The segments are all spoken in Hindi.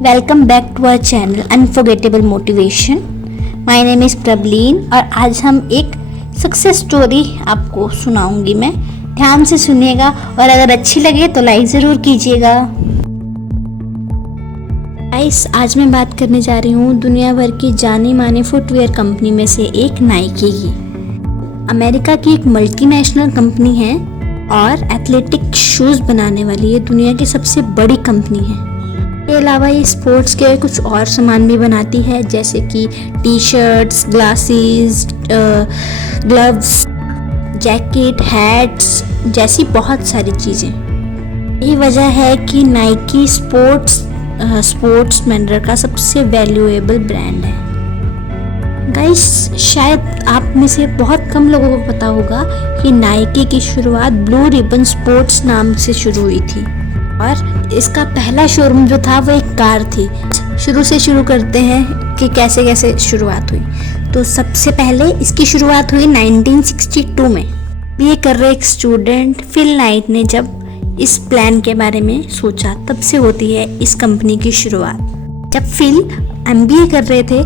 Welcome back to our channel unforgettable motivation. My name is Prableen और आज हम एक सक्सेस स्टोरी आपको सुनाऊंगी मैं। ध्यान से सुनिएगा और अगर अच्छी लगे तो लाइक ज़रूर कीजिएगा। गाइस, आज मैं बात करने जा रही हूँ दुनिया भर की जानी मानी फुटवेयर कंपनी में से एक नाइकी की। अमेरिका की एक मल्टीनेशनल कंपनी है और एथलेटिक शूज़ बनाने वाली ये दुनिया की सबसे बड़ी कंपनी है। इसके अलावा ये स्पोर्ट्स के कुछ और सामान भी बनाती है, जैसे कि T shirts, glasses, gloves, jacket, hats जैसी बहुत सारी चीज़ें। यही वजह है कि नाइकी स्पोर्ट्स मेंडर का सबसे वैल्यूएबल ब्रांड है। गाइस, शायद आप में से बहुत कम लोगों को पता होगा कि नाइकी की शुरुआत ब्लू रिबन स्पोर्ट्स नाम से शुरू हुई थी और इसका पहला शोरूम जो था वो एक कार थी। शुरू से शुरू करते हैं कि कैसे कैसे शुरुआत हुई। तो सबसे पहले इसकी शुरुआत हुई 1962 में। बीए कर रहे एक स्टूडेंट फिल नाइट ने जब इस प्लान के बारे में सोचा, तब से होती है इस कंपनी की शुरुआत। जब फिल एमबीए कर रहे थे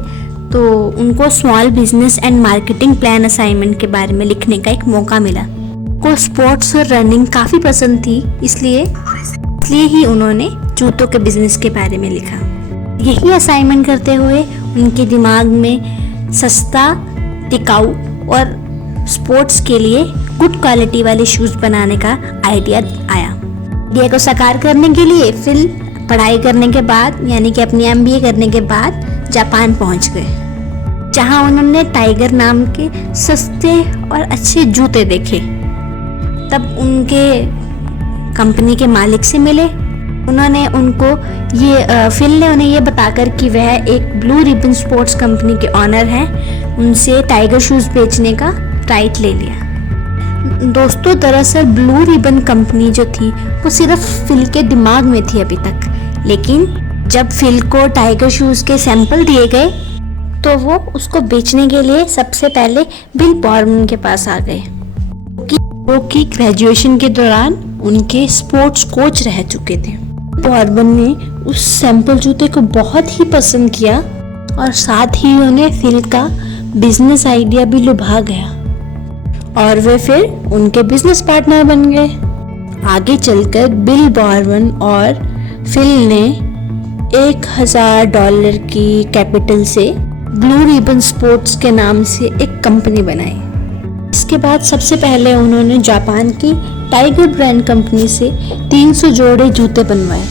तो उनको small business and marketing plan assignment के बारे में लिखने का एक मौका मिला। को स्पोर्ट्स और रनिंग काफ़ी पसंद थी, इसलिए ही उन्होंने जूतों के बिजनेस के बारे में लिखा। यही असाइनमेंट करते हुए उनके दिमाग में सस्ता, टिकाऊ और स्पोर्ट्स के लिए गुड क्वालिटी वाले शूज़ बनाने का आइडिया आया। आइडिया को साकार करने के लिए फिल पढ़ाई करने के बाद, यानी कि अपनी एमबीए करने के बाद, जापान पहुंच गए, जहां उन्होंने टाइगर नाम के सस्ते और अच्छे जूते देखे। तब उनके कंपनी के मालिक से मिले। उन्होंने उनको फिल ने उन्हें ये बताकर कि वह एक ब्लू रिबन स्पोर्ट्स कंपनी के ऑनर हैं, उनसे टाइगर शूज़ बेचने का राइट ले लिया। दोस्तों, दरअसल ब्लू रिबन कंपनी जो थी वो सिर्फ फिल के दिमाग में थी अभी तक, लेकिन जब फिल को टाइगर शूज़ के सैंपल दिए गए तो वो उसको बेचने के लिए सबसे पहले बिल बॉर्मन के पास आ गए, वो कि ग्रेजुएशन के दौरान उनके स्पोर्ट्स कोच रह चुके थे। बॉर्मन ने उस सैंपल जूते को बहुत ही पसंद किया और साथ ही उन्हें फिल का बिजनेस आइडिया भी लुभा गया और वे फिर उनके बिजनेस पार्टनर बन गए। आगे चलकर बिल बॉर्मन और फिल ने $1000 की कैपिटल से ब्लू रिबन स्पोर्ट्स के नाम से एक कंपनी बनाई। इसके बाद सबसे पहले उन्होंने जापान की टाइगर ब्रांड कंपनी से 300 जोड़े जूते बनवाए,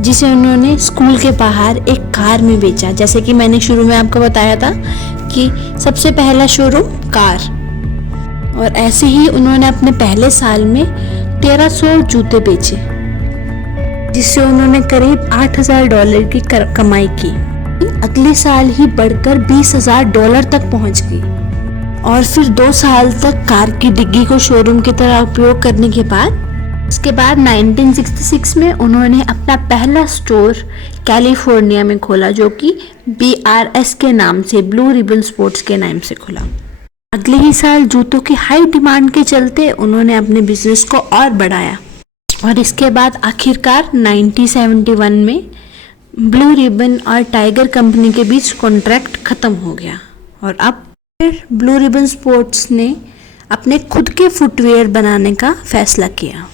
जिसे उन्होंने स्कूल के बाहर एक कार में बेचा। जैसे कि मैंने शुरू में आपको बताया था कि सबसे पहला शोरूम कार, और ऐसे ही उन्होंने अपने पहले साल में 1300 जूते बेचे, जिससे उन्होंने करीब $8000 की कमाई की। अगले साल ही बढ़कर $20,000 तक पहुंच गई और फिर 2 साल तक कार की डिग्गी को शोरूम की तरह उपयोग करने के बाद, इसके बाद 1966 में उन्होंने अपना पहला स्टोर कैलिफोर्निया में खोला, जो कि BRS के नाम से, ब्लू रिबन स्पोर्ट्स के नाम से खुला। अगले ही साल जूतों की हाई डिमांड के चलते उन्होंने अपने बिजनेस को और बढ़ाया और इसके बाद आखिरकार 1971 में ब्लू रिबन और टाइगर कंपनी के बीच कॉन्ट्रैक्ट खत्म हो गया और अब फिर ब्लू रिबन स्पोर्ट्स ने अपने खुद के फुटवेयर बनाने का फैसला किया।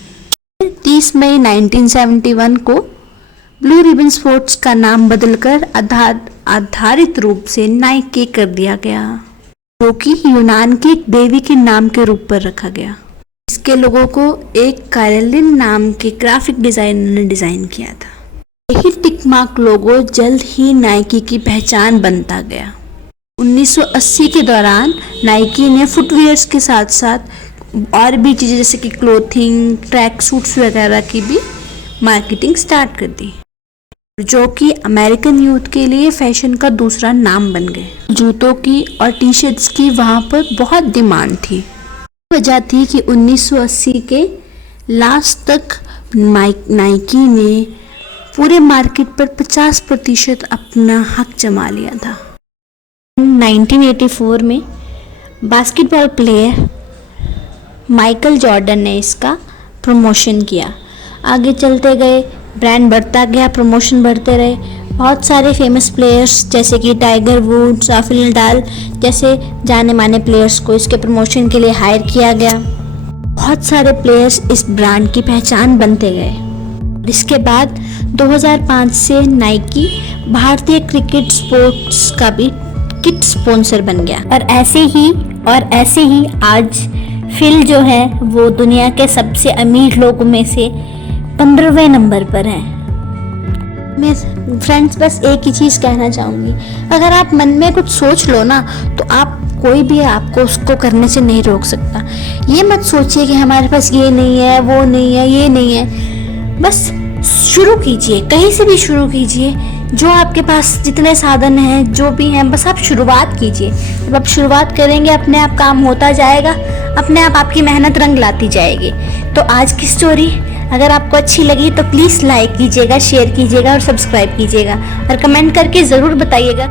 30 मई 1971 को ब्लू रिबन स्पोर्ट्स का नाम बदलकर आधारित रूप से नाइकी कर दिया गया, जो कि यूनान की एक देवी के नाम के रूप पर रखा गया। इसके लोगों को एक कैरोलिन नाम के ग्राफिक डिजाइनर ने डिजाइन किया था। यही टिक मार्क लोगो जल्द ही नाइकी की पहचान बनता गया। 1980 के दौरान नाइकी ने फुटवेयर्स के साथ साथ और भी चीज़ें जैसे कि क्लोथिंग, ट्रैक सूट्स वगैरह की भी मार्केटिंग स्टार्ट कर दी, जो कि अमेरिकन यूथ के लिए फैशन का दूसरा नाम बन गए। जूतों की और टी शर्ट्स की वहाँ पर बहुत डिमांड थी। वजह थी कि 1980 के लास्ट तक नाइकी ने पूरे मार्केट पर 50% अपना हक जमा लिया था। 1984 में बास्केटबॉल प्लेयर माइकल जॉर्डन ने इसका प्रमोशन किया। आगे चलते गए ब्रांड बढ़ता गया, प्रमोशन बढ़ते रहे। बहुत सारे फेमस प्लेयर्स जैसे कि टाइगर वुड्स, राफेल नडाल जैसे जाने माने प्लेयर्स को इसके प्रमोशन के लिए हायर किया गया। बहुत सारे प्लेयर्स इस ब्रांड की पहचान बनते गए। इसके बाद 2005 से नाइकी भारतीय क्रिकेट स्पोर्ट्स का भी किट स्पॉन्सर बन गया। और ऐसे ही आज फिल जो है वो दुनिया के सबसे अमीर लोगों में से 15वें नंबर पर है। मैं फ्रेंड्स बस एक ही चीज़ कहना चाहूँगी, अगर आप मन में कुछ सोच लो ना तो आप कोई भी आपको उसको करने से नहीं रोक सकता। ये मत सोचिए कि हमारे पास ये नहीं है, वो नहीं है, ये नहीं है। बस शुरू कीजिए, कहीं से भी शुरू कीजिए। जो आपके पास जितने साधन हैं, जो भी हैं, बस आप शुरुआत कीजिए। जब आप शुरुआत करेंगे अपने आप काम होता जाएगा, अपने आप आपकी मेहनत रंग लाती जाएगी। तो आज की स्टोरी अगर आपको अच्छी लगी तो प्लीज़ लाइक कीजिएगा, शेयर कीजिएगा और सब्सक्राइब कीजिएगा और कमेंट करके ज़रूर बताइएगा